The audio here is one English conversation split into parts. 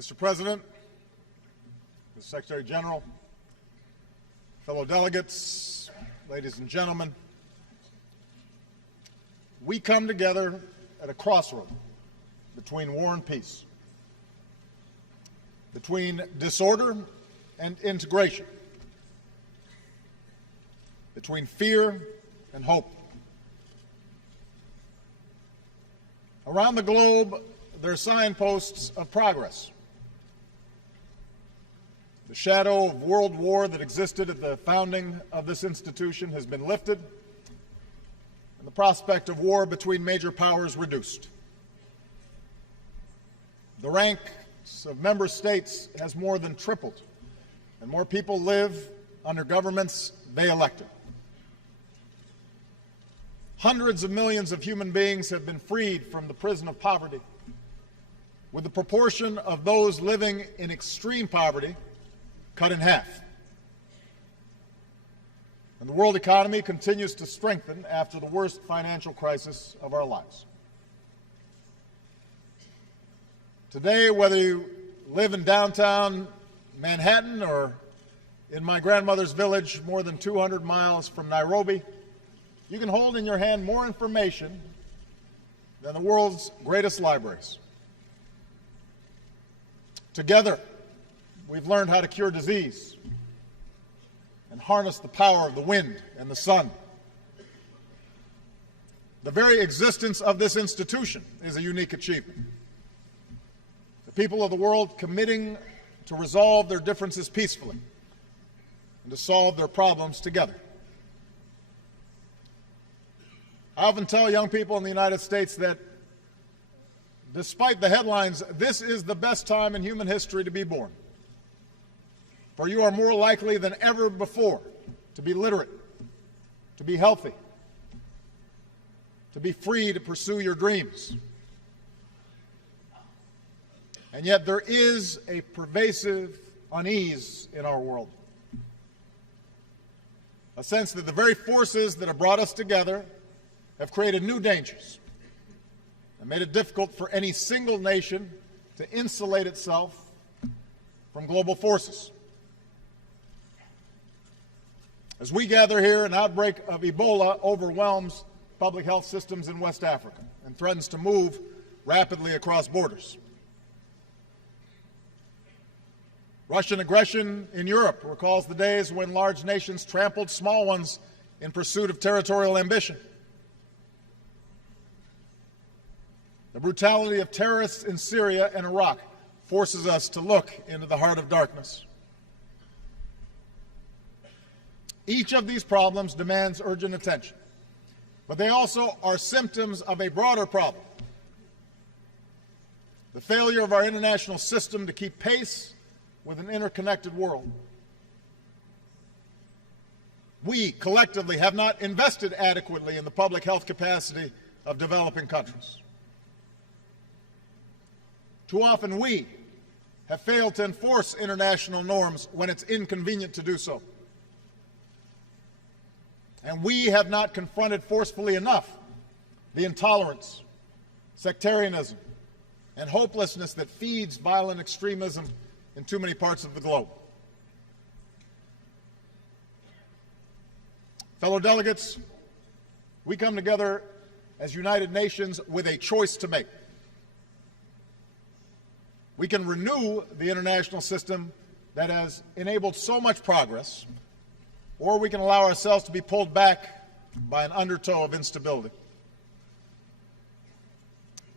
Mr. President, Mr. Secretary General, fellow delegates, ladies and gentlemen, we come together at a crossroad between war and peace, between disorder and integration, between fear and hope. Around the globe, there are signposts of progress. The shadow of world war that existed at the founding of this institution has been lifted, and the prospect of war between major powers reduced. The ranks of member states has more than tripled, and more people live under governments they elected. Hundreds of millions of human beings have been freed from the prison of poverty, with the proportion of those living in extreme poverty cut in half. And the world economy continues to strengthen after the worst financial crisis of our lives. Today, whether you live in downtown Manhattan or in my grandmother's village more than 200 miles from Nairobi, you can hold in your hand more information than the world's greatest libraries. Together, we've learned how to cure disease and harness the power of the wind and the sun. The very existence of this institution is a unique achievement. The people of the world committing to resolve their differences peacefully and to solve their problems together. I often tell young people in the United States that despite the headlines, this is the best time in human history to be born. For you are more likely than ever before to be literate, to be healthy, to be free to pursue your dreams. And yet there is a pervasive unease in our world. A sense that the very forces that have brought us together have created new dangers and made it difficult for any single nation to insulate itself from global forces. As we gather here, an outbreak of Ebola overwhelms public health systems in West Africa and threatens to move rapidly across borders. Russian aggression in Europe recalls the days when large nations trampled small ones in pursuit of territorial ambition. The brutality of terrorists in Syria and Iraq forces us to look into the heart of darkness. Each of these problems demands urgent attention, but they also are symptoms of a broader problem: the failure of our international system to keep pace with an interconnected world. We collectively have not invested adequately in the public health capacity of developing countries. Too often we have failed to enforce international norms when it's inconvenient to do so. And we have not confronted forcefully enough the intolerance, sectarianism, and hopelessness that feeds violent extremism in too many parts of the globe. Fellow delegates, we come together as United Nations with a choice to make. We can renew the international system that has enabled so much progress, or we can allow ourselves to be pulled back by an undertow of instability.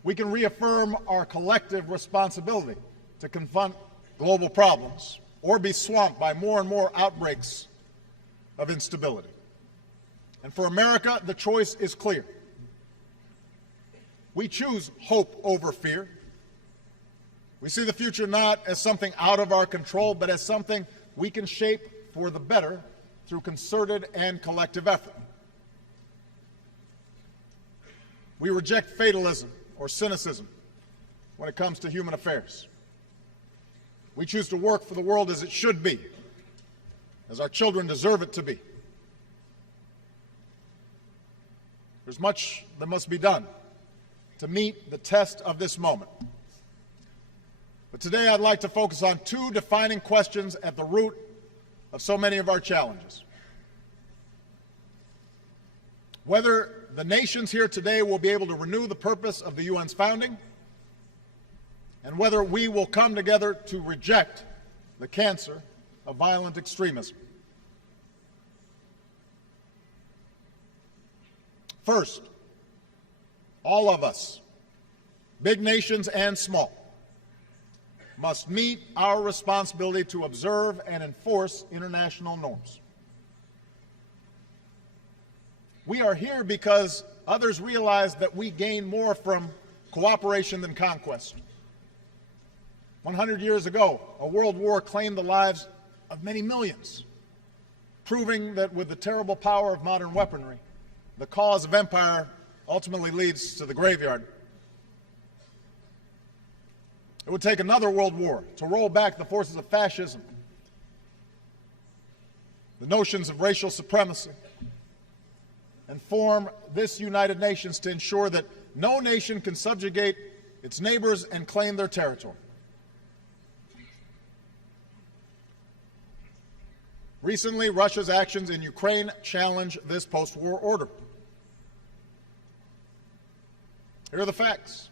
We can reaffirm our collective responsibility to confront global problems, or be swamped by more and more outbreaks of instability. And for America, the choice is clear. We choose hope over fear. We see the future not as something out of our control, but as something we can shape for the better through concerted and collective effort. We reject fatalism or cynicism when it comes to human affairs. We choose to work for the world as it should be, as our children deserve it to be. There's much that must be done to meet the test of this moment. But today I'd like to focus on two defining questions at the root of so many of our challenges. Whether the nations here today will be able to renew the purpose of the UN's founding, and whether we will come together to reject the cancer of violent extremism. First, all of us, big nations and small, must meet our responsibility to observe and enforce international norms. We are here because others realize that we gain more from cooperation than conquest. 100 years ago, a world war claimed the lives of many millions, proving that with the terrible power of modern weaponry, the cause of empire ultimately leads to the graveyard. It would take another world war to roll back the forces of fascism, the notions of racial supremacy, and form this United Nations to ensure that no nation can subjugate its neighbors and claim their territory. Recently, Russia's actions in Ukraine challenge this post-war order. Here are the facts.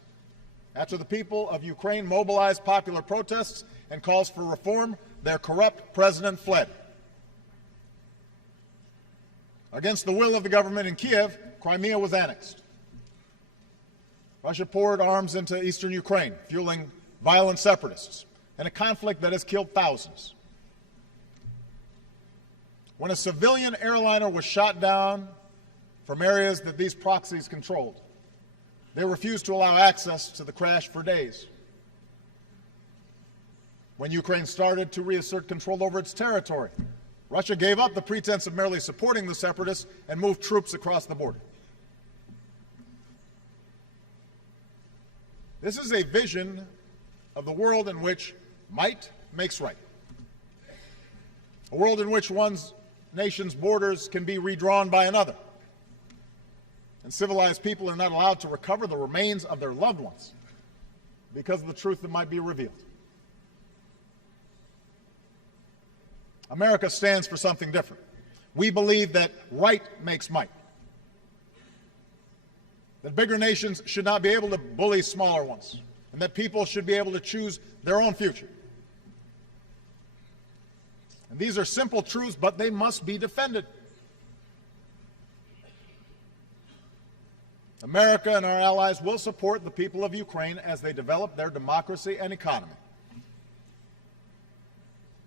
After the people of Ukraine mobilized popular protests and calls for reform, their corrupt president fled. Against the will of the government in Kiev, Crimea was annexed. Russia poured arms into eastern Ukraine, fueling violent separatists, and a conflict that has killed thousands. When a civilian airliner was shot down from areas that these proxies controlled, they refused to allow access to the crash for days. When Ukraine started to reassert control over its territory, Russia gave up the pretense of merely supporting the separatists and moved troops across the border. This is a vision of the world in which might makes right. A world in which one's nation's borders can be redrawn by another, and civilized people are not allowed to recover the remains of their loved ones because of the truth that might be revealed. America stands for something different. We believe that right makes might, that bigger nations should not be able to bully smaller ones, and that people should be able to choose their own future. And these are simple truths, but they must be defended. America and our allies will support the people of Ukraine as they develop their democracy and economy.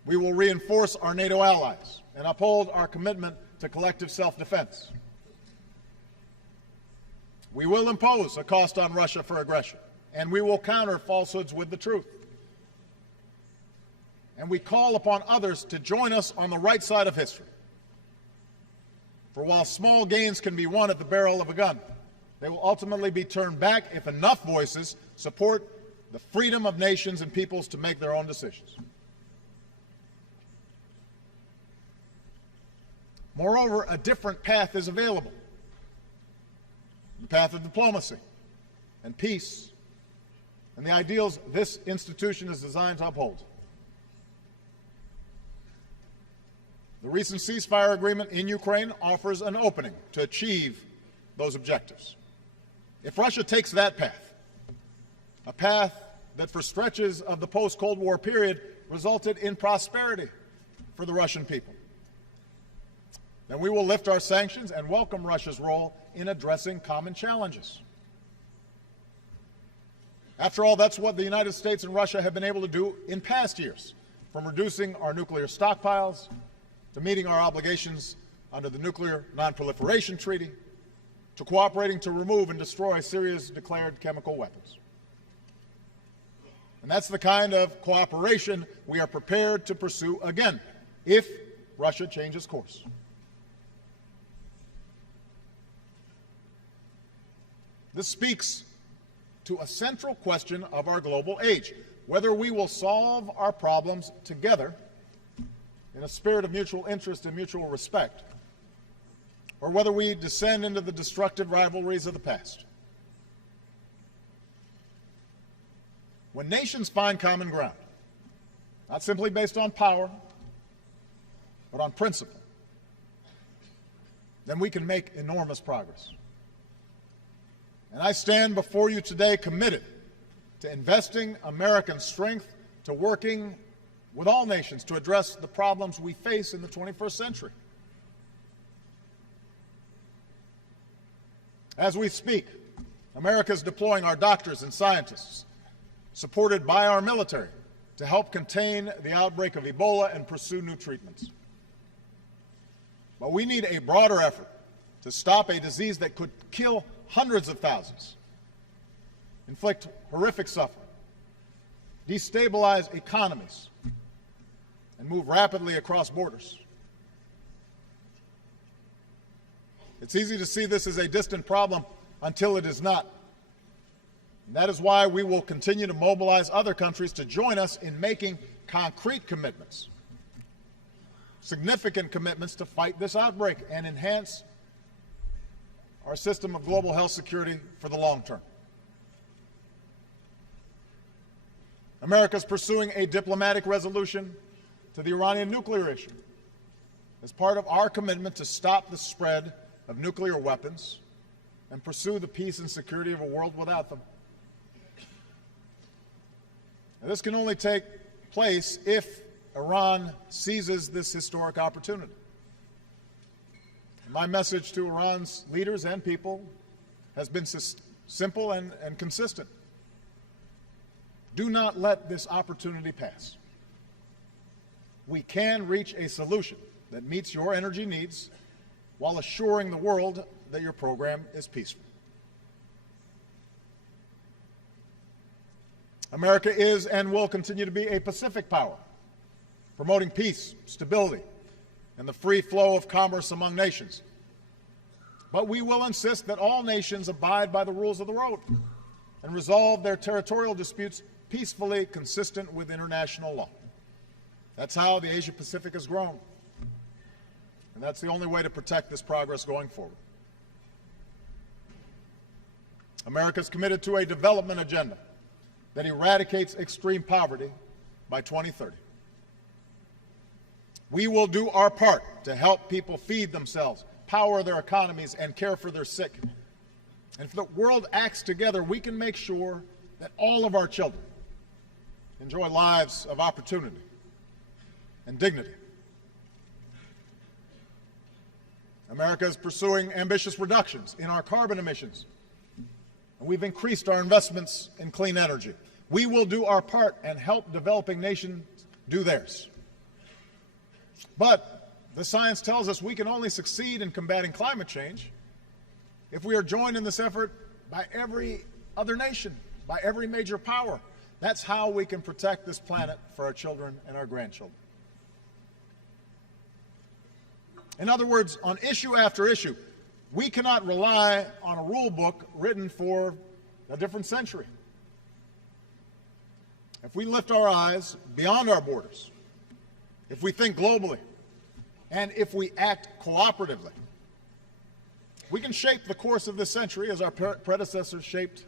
We will reinforce our NATO allies and uphold our commitment to collective self-defense. We will impose a cost on Russia for aggression, and we will counter falsehoods with the truth. And we call upon others to join us on the right side of history. For while small gains can be won at the barrel of a gun, they will ultimately be turned back if enough voices support the freedom of nations and peoples to make their own decisions. Moreover, a different path is available. The path of diplomacy and peace and the ideals this institution is designed to uphold. The recent ceasefire agreement in Ukraine offers an opening to achieve those objectives. If Russia takes that path, a path that for stretches of the post-Cold War period resulted in prosperity for the Russian people, then we will lift our sanctions and welcome Russia's role in addressing common challenges. After all, that's what the United States and Russia have been able to do in past years, from reducing our nuclear stockpiles to meeting our obligations under the Nuclear Non-Proliferation Treaty, to cooperating to remove and destroy Syria's declared chemical weapons. And that's the kind of cooperation we are prepared to pursue again, if Russia changes course. This speaks to a central question of our global age, whether we will solve our problems together in a spirit of mutual interest and mutual respect, or whether we descend into the destructive rivalries of the past. When nations find common ground, not simply based on power, but on principle, then we can make enormous progress. And I stand before you today committed to investing American strength, to working with all nations to address the problems we face in the 21st century. As we speak, America is deploying our doctors and scientists, supported by our military, to help contain the outbreak of Ebola and pursue new treatments. But we need a broader effort to stop a disease that could kill hundreds of thousands, inflict horrific suffering, destabilize economies, and move rapidly across borders. It's easy to see this as a distant problem until it is not. And that is why we will continue to mobilize other countries to join us in making concrete commitments, significant commitments to fight this outbreak and enhance our system of global health security for the long term. America is pursuing a diplomatic resolution to the Iranian nuclear issue as part of our commitment to stop the spread of nuclear weapons and pursue the peace and security of a world without them. Now, this can only take place if Iran seizes this historic opportunity. My message to Iran's leaders and people has been simple and consistent. Do not let this opportunity pass. We can reach a solution that meets your energy needs while assuring the world that your program is peaceful. America is and will continue to be a Pacific power, promoting peace, stability, and the free flow of commerce among nations. But we will insist that all nations abide by the rules of the road and resolve their territorial disputes peacefully, consistent with international law. That's how the Asia-Pacific has grown. And that's the only way to protect this progress going forward. America is committed to a development agenda that eradicates extreme poverty by 2030. We will do our part to help people feed themselves, power their economies, and care for their sick. And if the world acts together, we can make sure that all of our children enjoy lives of opportunity and dignity. America is pursuing ambitious reductions in our carbon emissions, and we've increased our investments in clean energy. We will do our part and help developing nations do theirs. But the science tells us we can only succeed in combating climate change if we are joined in this effort by every other nation, by every major power. That's how we can protect this planet for our children and our grandchildren. In other words, on issue after issue, we cannot rely on a rule book written for a different century. If we lift our eyes beyond our borders, if we think globally, and if we act cooperatively, we can shape the course of this century as our predecessors shaped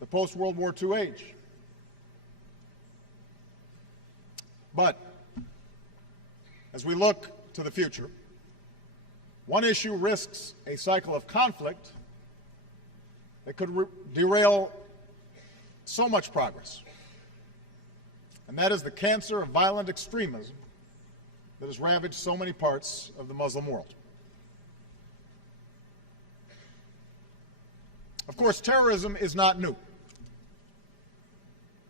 the post-World War II age. But as we look to the future, one issue risks a cycle of conflict that could derail so much progress, and that is the cancer of violent extremism that has ravaged so many parts of the Muslim world. Of course, terrorism is not new.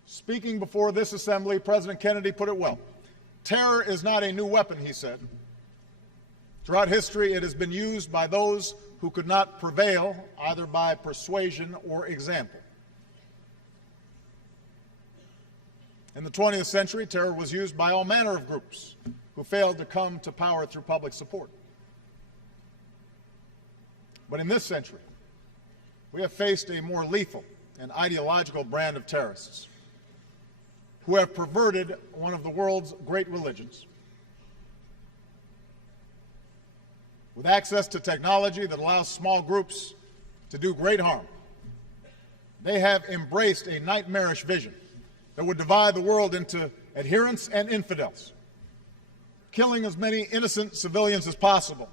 Speaking before this assembly, President Kennedy put it well. Terror is not a new weapon, he said. Throughout history, it has been used by those who could not prevail either by persuasion or example. In the 20th century, terror was used by all manner of groups who failed to come to power through public support. But in this century, we have faced a more lethal and ideological brand of terrorists who have perverted one of the world's great religions. With access to technology that allows small groups to do great harm, they have embraced a nightmarish vision that would divide the world into adherents and infidels, killing as many innocent civilians as possible,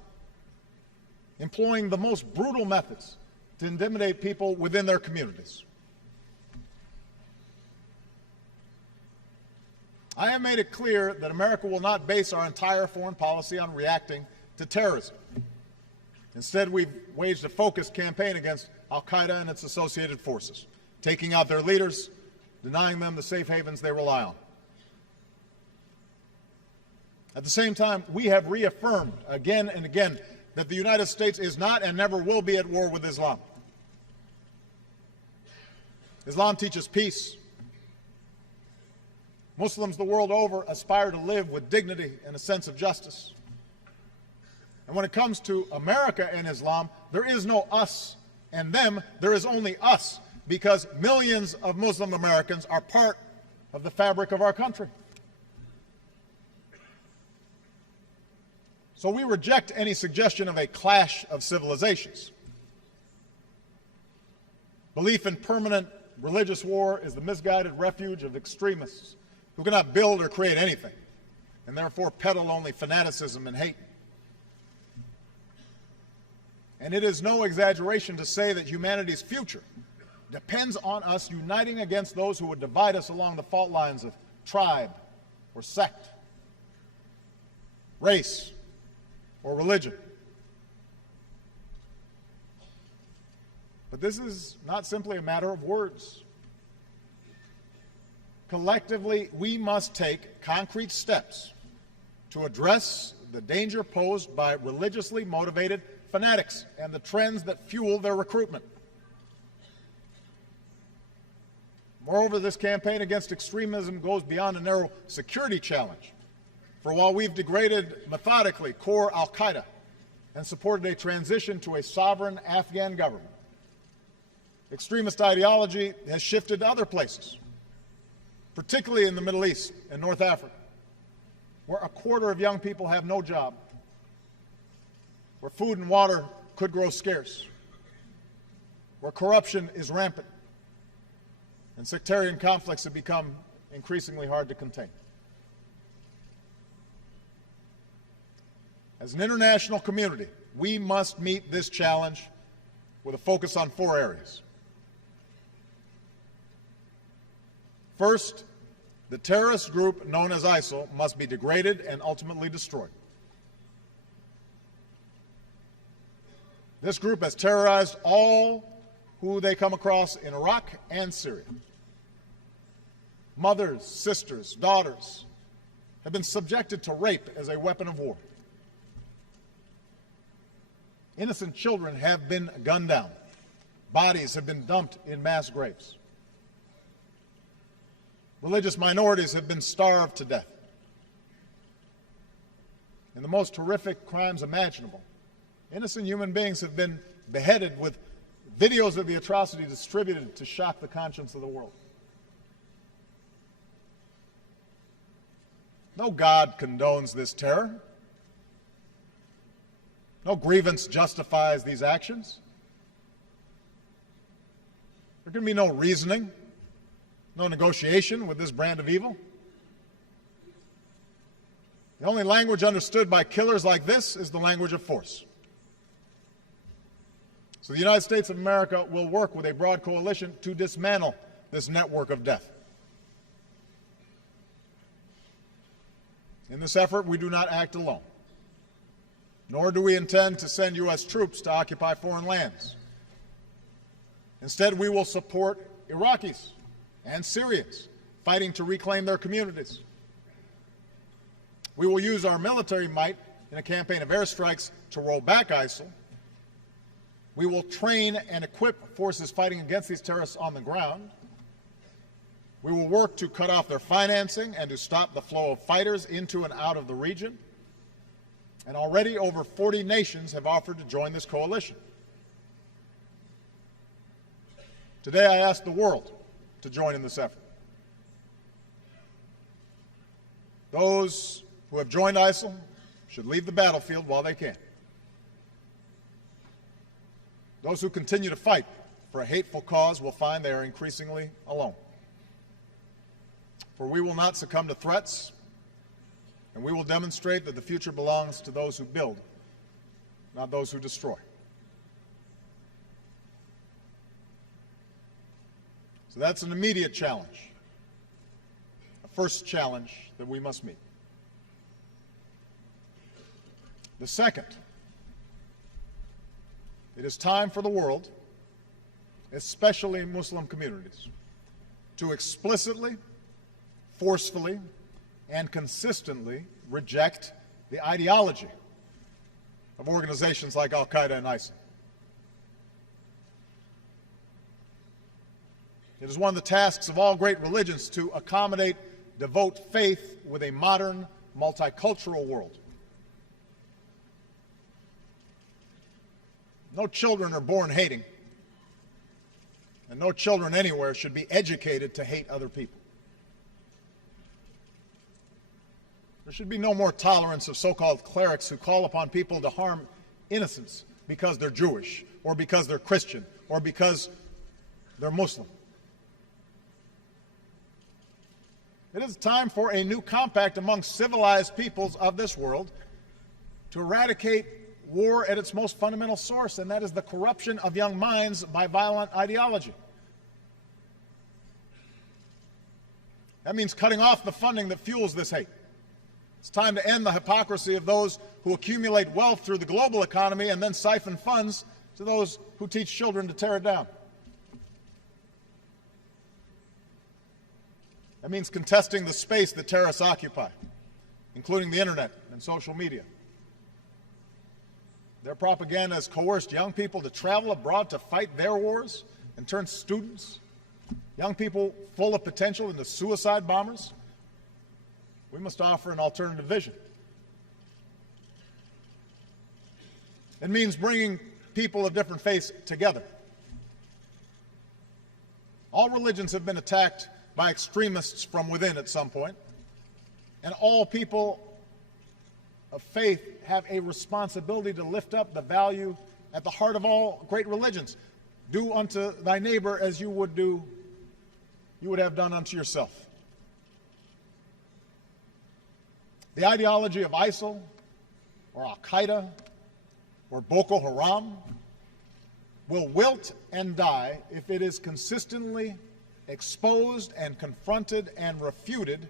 employing the most brutal methods to intimidate people within their communities. I have made it clear that America will not base our entire foreign policy on reacting to terrorism. Instead, we've waged a focused campaign against al-Qaeda and its associated forces, taking out their leaders, denying them the safe havens they rely on. At the same time, we have reaffirmed again and again that the United States is not and never will be at war with Islam. Islam teaches peace. Muslims the world over aspire to live with dignity and a sense of justice. And when it comes to America and Islam, there is no us and them, there is only us, because millions of Muslim Americans are part of the fabric of our country. So we reject any suggestion of a clash of civilizations. Belief in permanent religious war is the misguided refuge of extremists who cannot build or create anything, and therefore peddle only fanaticism and hate. And it is no exaggeration to say that humanity's future depends on us uniting against those who would divide us along the fault lines of tribe or sect, race or religion. But this is not simply a matter of words. Collectively, we must take concrete steps to address the danger posed by religiously motivated fanatics and the trends that fuel their recruitment. Moreover, this campaign against extremism goes beyond a narrow security challenge. For while we've degraded methodically core al-Qaeda and supported a transition to a sovereign Afghan government, extremist ideology has shifted to other places, particularly in the Middle East and North Africa, where a quarter of young people have no job, where food and water could grow scarce, where corruption is rampant, and sectarian conflicts have become increasingly hard to contain. As an international community, we must meet this challenge with a focus on 4 areas. First, the terrorist group known as ISIL must be degraded and ultimately destroyed. This group has terrorized all who they come across in Iraq and Syria. Mothers, sisters, daughters have been subjected to rape as a weapon of war. Innocent children have been gunned down. Bodies have been dumped in mass graves. Religious minorities have been starved to death. And the most horrific crimes imaginable. Innocent human beings have been beheaded with videos of the atrocity distributed to shock the conscience of the world. No God condones this terror. No grievance justifies these actions. There can be no reasoning, no negotiation with this brand of evil. The only language understood by killers like this is the language of force. So the United States of America will work with a broad coalition to dismantle this network of death. In this effort, we do not act alone, nor do we intend to send U.S. troops to occupy foreign lands. Instead, we will support Iraqis and Syrians fighting to reclaim their communities. We will use our military might in a campaign of airstrikes to roll back ISIL. We will train and equip forces fighting against these terrorists on the ground. We will work to cut off their financing and to stop the flow of fighters into and out of the region. And already over 40 nations have offered to join this coalition. Today I ask the world to join in this effort. Those who have joined ISIL should leave the battlefield while they can. Those who continue to fight for a hateful cause will find they are increasingly alone. For we will not succumb to threats, and we will demonstrate that the future belongs to those who build, not those who destroy. So that's an immediate challenge, a first challenge that we must meet. The second, it is time for the world, especially Muslim communities, to explicitly, forcefully, and consistently reject the ideology of organizations like Al-Qaeda and ISIL. It is one of the tasks of all great religions to accommodate, devote faith with a modern, multicultural world. No children are born hating, and no children anywhere should be educated to hate other people. There should be no more tolerance of so-called clerics who call upon people to harm innocents because they're Jewish, or because they're Christian, or because they're Muslim. It is time for a new compact among civilized peoples of this world to eradicate war at its most fundamental source, and that is the corruption of young minds by violent ideology. That means cutting off the funding that fuels this hate. It's time to end the hypocrisy of those who accumulate wealth through the global economy and then siphon funds to those who teach children to tear it down. That means contesting the space that terrorists occupy, including the internet and social media. Their propaganda has coerced young people to travel abroad to fight their wars and turn students, young people full of potential, into suicide bombers. We must offer an alternative vision. It means bringing people of different faiths together. All religions have been attacked by extremists from within at some point, and all people of faith have a responsibility to lift up the value at the heart of all great religions. Do unto thy neighbor as you would have done unto yourself. The ideology of ISIL or Al-Qaeda or Boko Haram will wilt and die if it is consistently exposed and confronted and refuted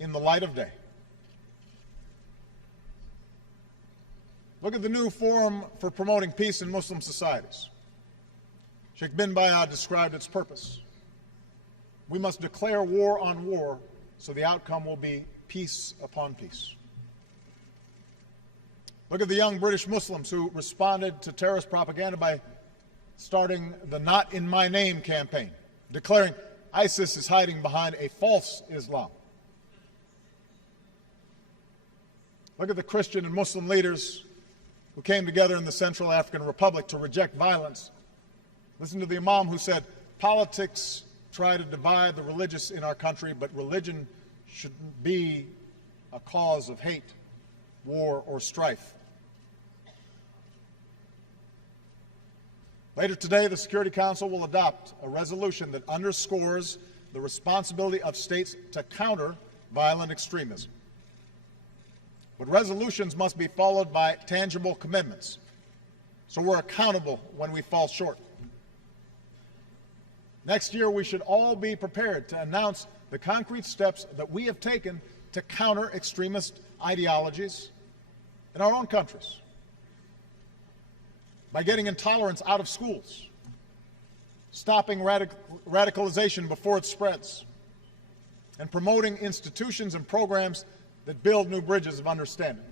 in the light of day. Look at the new forum for promoting peace in Muslim societies. Sheikh bin Bayad described its purpose. We must declare war on war so the outcome will be peace upon peace. Look at the young British Muslims who responded to terrorist propaganda by starting the Not in My Name campaign, declaring ISIS is hiding behind a false Islam. Look at the Christian and Muslim leaders who came together in the Central African Republic to reject violence. Listen to the Imam who said, politics try to divide the religious in our country, but religion shouldn't be a cause of hate, war, or strife. Later today, the Security Council will adopt a resolution that underscores the responsibility of states to counter violent extremism. But resolutions must be followed by tangible commitments, so we're accountable when we fall short. Next year, we should all be prepared to announce the concrete steps that we have taken to counter extremist ideologies in our own countries. By getting intolerance out of schools, stopping radicalization before it spreads, and promoting institutions and programs that build new bridges of understanding.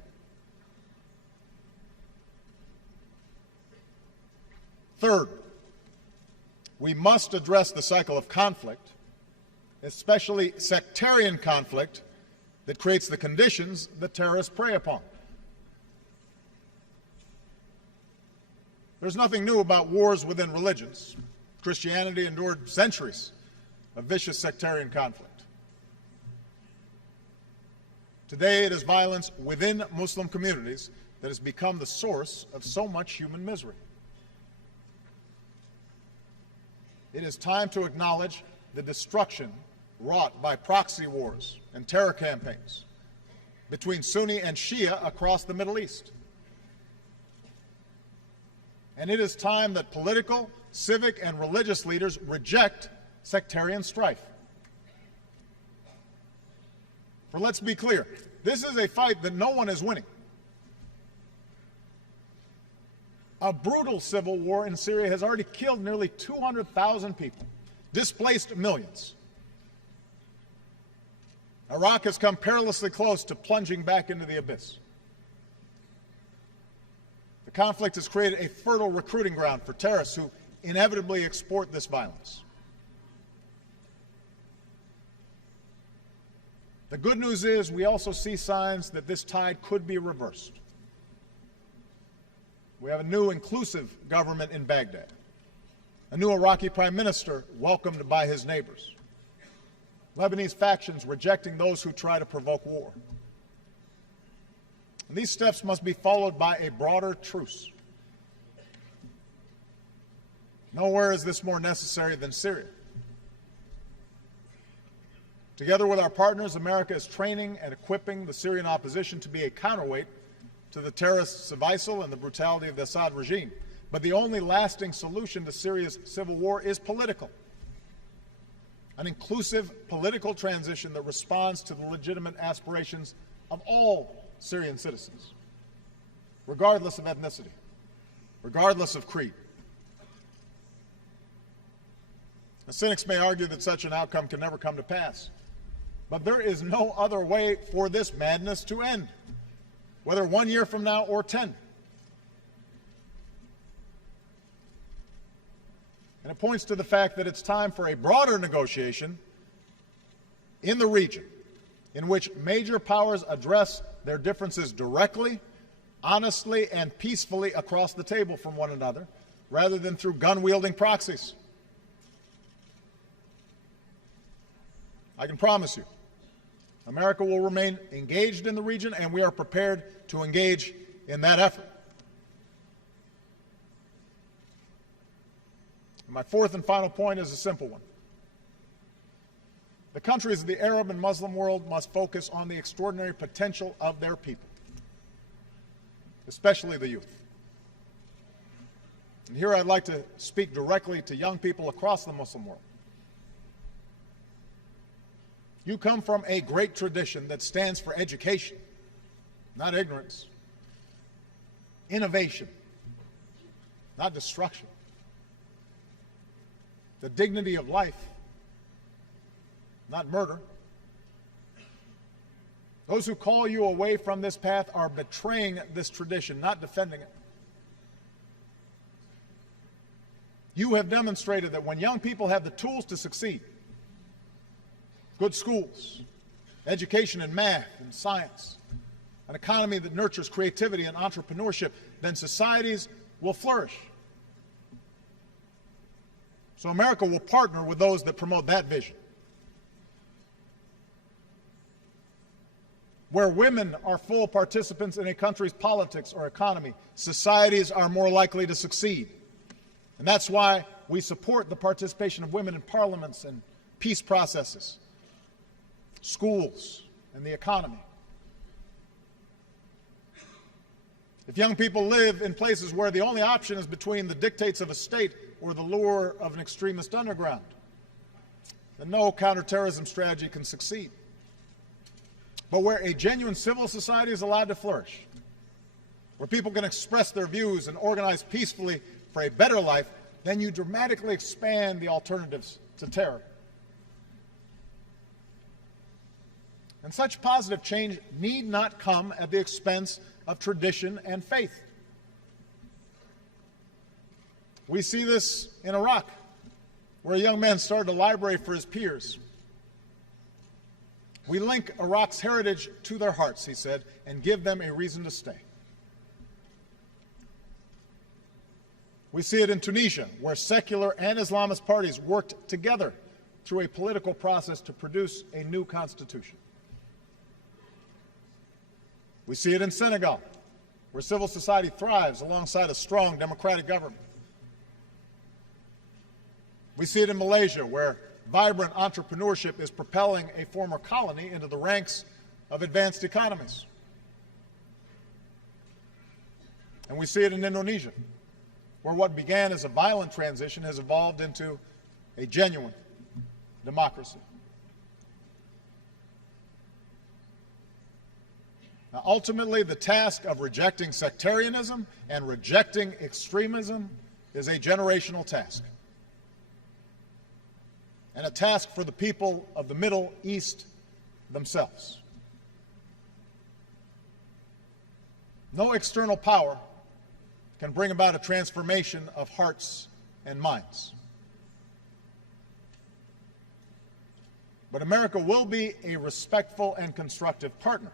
Third, we must address the cycle of conflict, especially sectarian conflict, that creates the conditions that terrorists prey upon. There's nothing new about wars within religions. Christianity endured centuries of vicious sectarian conflict. Today, it is violence within Muslim communities that has become the source of so much human misery. It is time to acknowledge the destruction wrought by proxy wars and terror campaigns between Sunni and Shia across the Middle East. And it is time that political, civic, and religious leaders reject sectarian strife. For let's be clear, this is a fight that no one is winning. A brutal civil war in Syria has already killed nearly 200,000 people, displaced millions. Iraq has come perilously close to plunging back into the abyss. The conflict has created a fertile recruiting ground for terrorists who inevitably export this violence. The good news is we also see signs that this tide could be reversed. We have a new inclusive government in Baghdad, a new Iraqi prime minister welcomed by his neighbors, Lebanese factions rejecting those who try to provoke war. And these steps must be followed by a broader truce. Nowhere is this more necessary than Syria. Together with our partners, America is training and equipping the Syrian opposition to be a counterweight to the terrorists of ISIL and the brutality of the Assad regime. But the only lasting solution to Syria's civil war is political. An inclusive political transition that responds to the legitimate aspirations of all Syrian citizens, regardless of ethnicity, regardless of creed. The cynics may argue that such an outcome can never come to pass, but there is no other way for this madness to end, whether 1 year from now or 10. And it points to the fact that it's time for a broader negotiation in the region in which major powers address their differences directly, honestly, and peacefully across the table from one another, rather than through gun-wielding proxies. I can promise you, America will remain engaged in the region, and we are prepared to engage in that effort. My fourth and final point is a simple one. The countries of the Arab and Muslim world must focus on the extraordinary potential of their people, especially the youth. And here I'd like to speak directly to young people across the Muslim world. You come from a great tradition that stands for education, not ignorance, innovation, not destruction, the dignity of life, not murder. Those who call you away from this path are betraying this tradition, not defending it. You have demonstrated that when young people have the tools to succeed, good schools, education in math and science, an economy that nurtures creativity and entrepreneurship, then societies will flourish. So America will partner with those that promote that vision. Where women are full participants in a country's politics or economy, societies are more likely to succeed. And that's why we support the participation of women in parliaments and peace processes, schools, and the economy. If young people live in places where the only option is between the dictates of a state or the lure of an extremist underground, then no counterterrorism strategy can succeed. But where a genuine civil society is allowed to flourish, where people can express their views and organize peacefully for a better life, then you dramatically expand the alternatives to terror. And such positive change need not come at the expense of tradition and faith. We see this in Iraq, where a young man started a library for his peers. We link Iraq's heritage to their hearts, he said, and give them a reason to stay. We see it in Tunisia, where secular and Islamist parties worked together through a political process to produce a new constitution. We see it in Senegal, where civil society thrives alongside a strong democratic government. We see it in Malaysia, where vibrant entrepreneurship is propelling a former colony into the ranks of advanced economies. And we see it in Indonesia, where what began as a violent transition has evolved into a genuine democracy. Now, ultimately, the task of rejecting sectarianism and rejecting extremism is a generational task, and a task for the people of the Middle East themselves. No external power can bring about a transformation of hearts and minds. But America will be a respectful and constructive partner.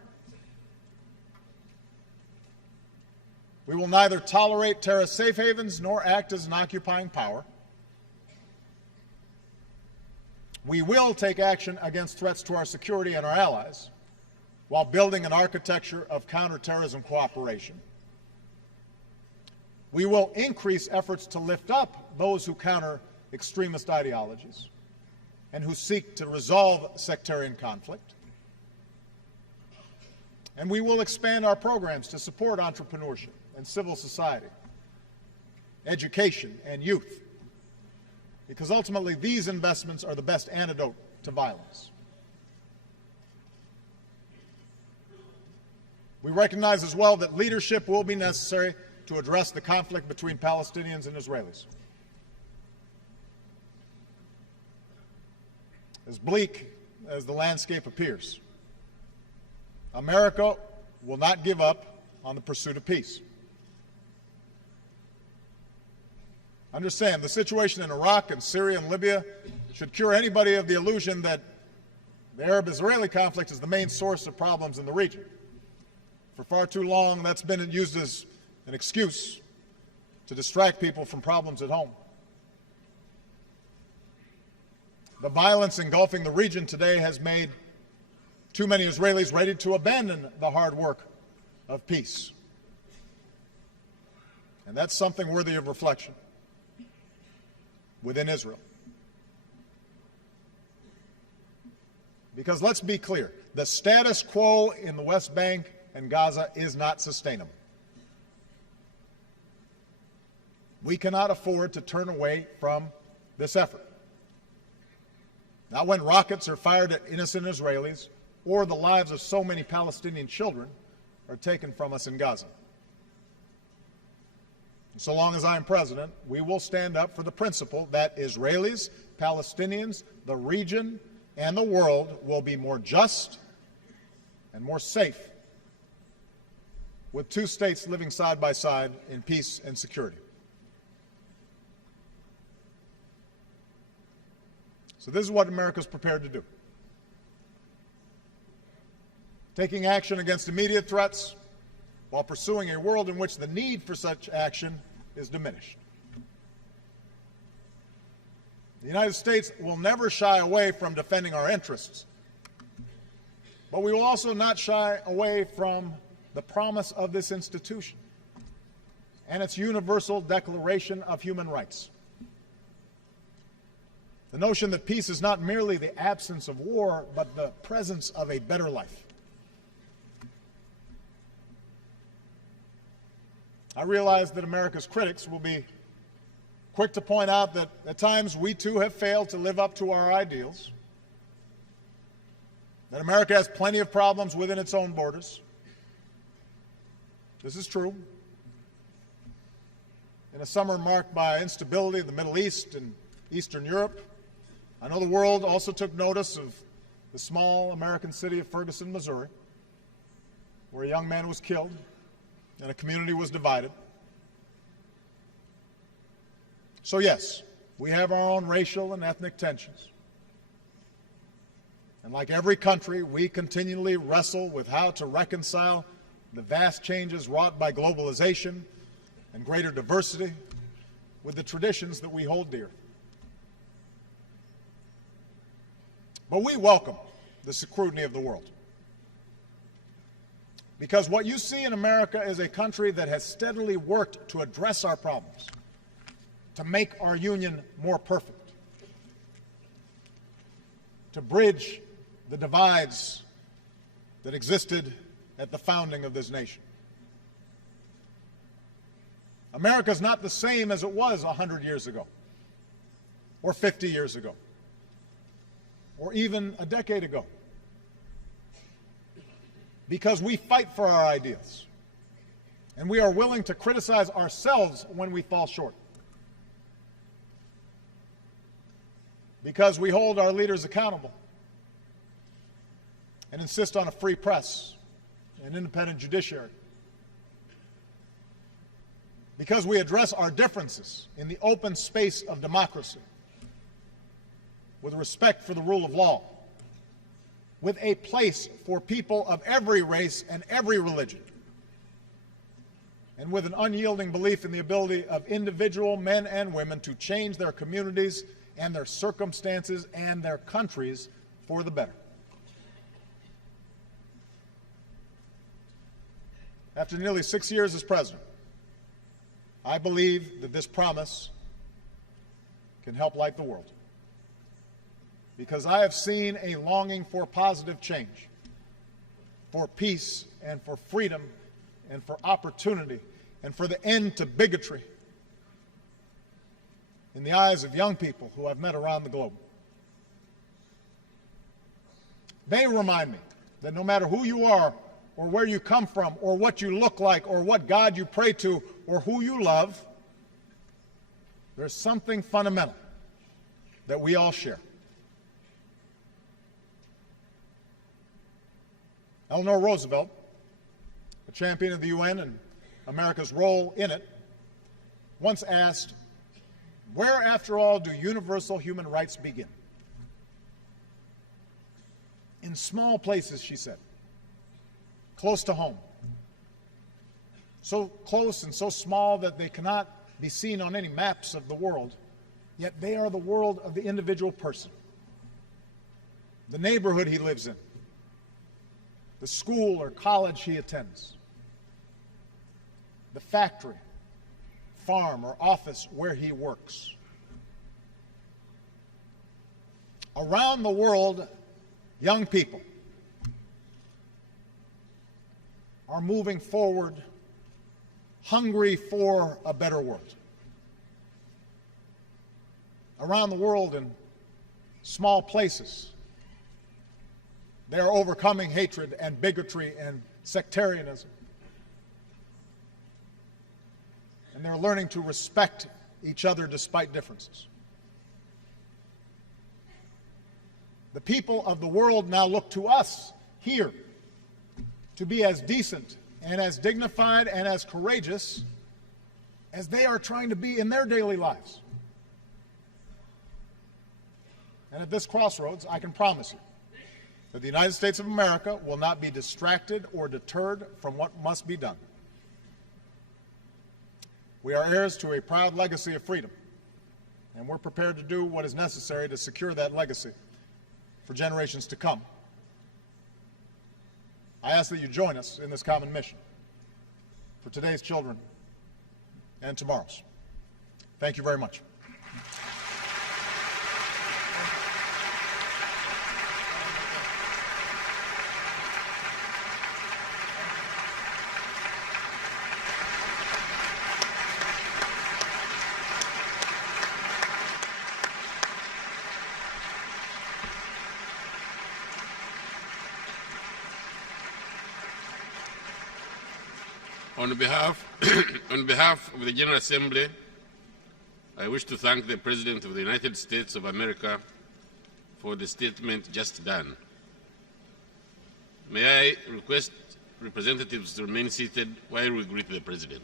We will neither tolerate terrorist safe havens nor act as an occupying power. We will take action against threats to our security and our allies while building an architecture of counterterrorism cooperation. We will increase efforts to lift up those who counter extremist ideologies and who seek to resolve sectarian conflict. And we will expand our programs to support entrepreneurship and civil society, education, and youth, because ultimately these investments are the best antidote to violence. We recognize as well that leadership will be necessary to address the conflict between Palestinians and Israelis. As bleak as the landscape appears, America will not give up on the pursuit of peace. Understand, the situation in Iraq and Syria and Libya should cure anybody of the illusion that the Arab-Israeli conflict is the main source of problems in the region. For far too long, that's been used as an excuse to distract people from problems at home. The violence engulfing the region today has made too many Israelis ready to abandon the hard work of peace. And that's something worthy of reflection within Israel. Because let's be clear, the status quo in the West Bank and Gaza is not sustainable. We cannot afford to turn away from this effort. Not when rockets are fired at innocent Israelis or the lives of so many Palestinian children are taken from us in Gaza. So long as I am president, we will stand up for the principle that Israelis, Palestinians, the region, and the world will be more just and more safe with two states living side by side in peace and security. So this is what America is prepared to do. Taking action against immediate threats while pursuing a world in which the need for such action is diminished. The United States will never shy away from defending our interests, but we will also not shy away from the promise of this institution and its universal Declaration of Human Rights. The notion that peace is not merely the absence of war, but the presence of a better life. I realize that America's critics will be quick to point out that at times we too have failed to live up to our ideals, that America has plenty of problems within its own borders. This is true. In a summer marked by instability in the Middle East and Eastern Europe, I know the world also took notice of the small American city of Ferguson, Missouri, where a young man was killed and a community was divided. So yes, we have our own racial and ethnic tensions. And like every country, we continually wrestle with how to reconcile the vast changes wrought by globalization and greater diversity with the traditions that we hold dear. But we welcome the scrutiny of the world, because what you see in America is a country that has steadily worked to address our problems, to make our union more perfect. to bridge the divides that existed at the founding of this nation. America is not the same as it was 100 years ago, or 50 years ago, or even a decade ago, because we fight for our ideas, and we are willing to criticize ourselves when we fall short, because we hold our leaders accountable and insist on a free press and independent judiciary, because we address our differences in the open space of democracy with respect for the rule of law, with a place for people of every race and every religion, and with an unyielding belief in the ability of individual men and women to change their communities and their circumstances and their countries for the better. After nearly 6 years as president, I believe that this promise can help light the world, because I have seen a longing for positive change, for peace and for freedom and for opportunity and for the end to bigotry in the eyes of young people who I've met around the globe. They remind me that no matter who you are or where you come from or what you look like or what God you pray to or who you love, there's something fundamental that we all share. Eleanor Roosevelt, a champion of the UN and America's role in it, once asked, "Where, after all, do universal human rights begin?" In small places, she said, close to home. So close and so small that they cannot be seen on any maps of the world, yet they are the world of the individual person, the neighborhood he lives in, the school or college he attends, the factory, farm, or office where he works. Around the world, young people are moving forward, hungry for a better world. Around the world, in small places, they are overcoming hatred and bigotry and sectarianism. And they're learning to respect each other despite differences. The people of the world now look to us here to be as decent and as dignified and as courageous as they are trying to be in their daily lives. And at this crossroads, I can promise you that the United States of America will not be distracted or deterred from what must be done. We are heirs to a proud legacy of freedom, and we're prepared to do what is necessary to secure that legacy for generations to come. I ask that you join us in this common mission for today's children and tomorrow's. Thank you very much. On behalf of the General Assembly, I wish to thank the President of the United States of America for the statement just done. May I request representatives to remain seated while we greet the President.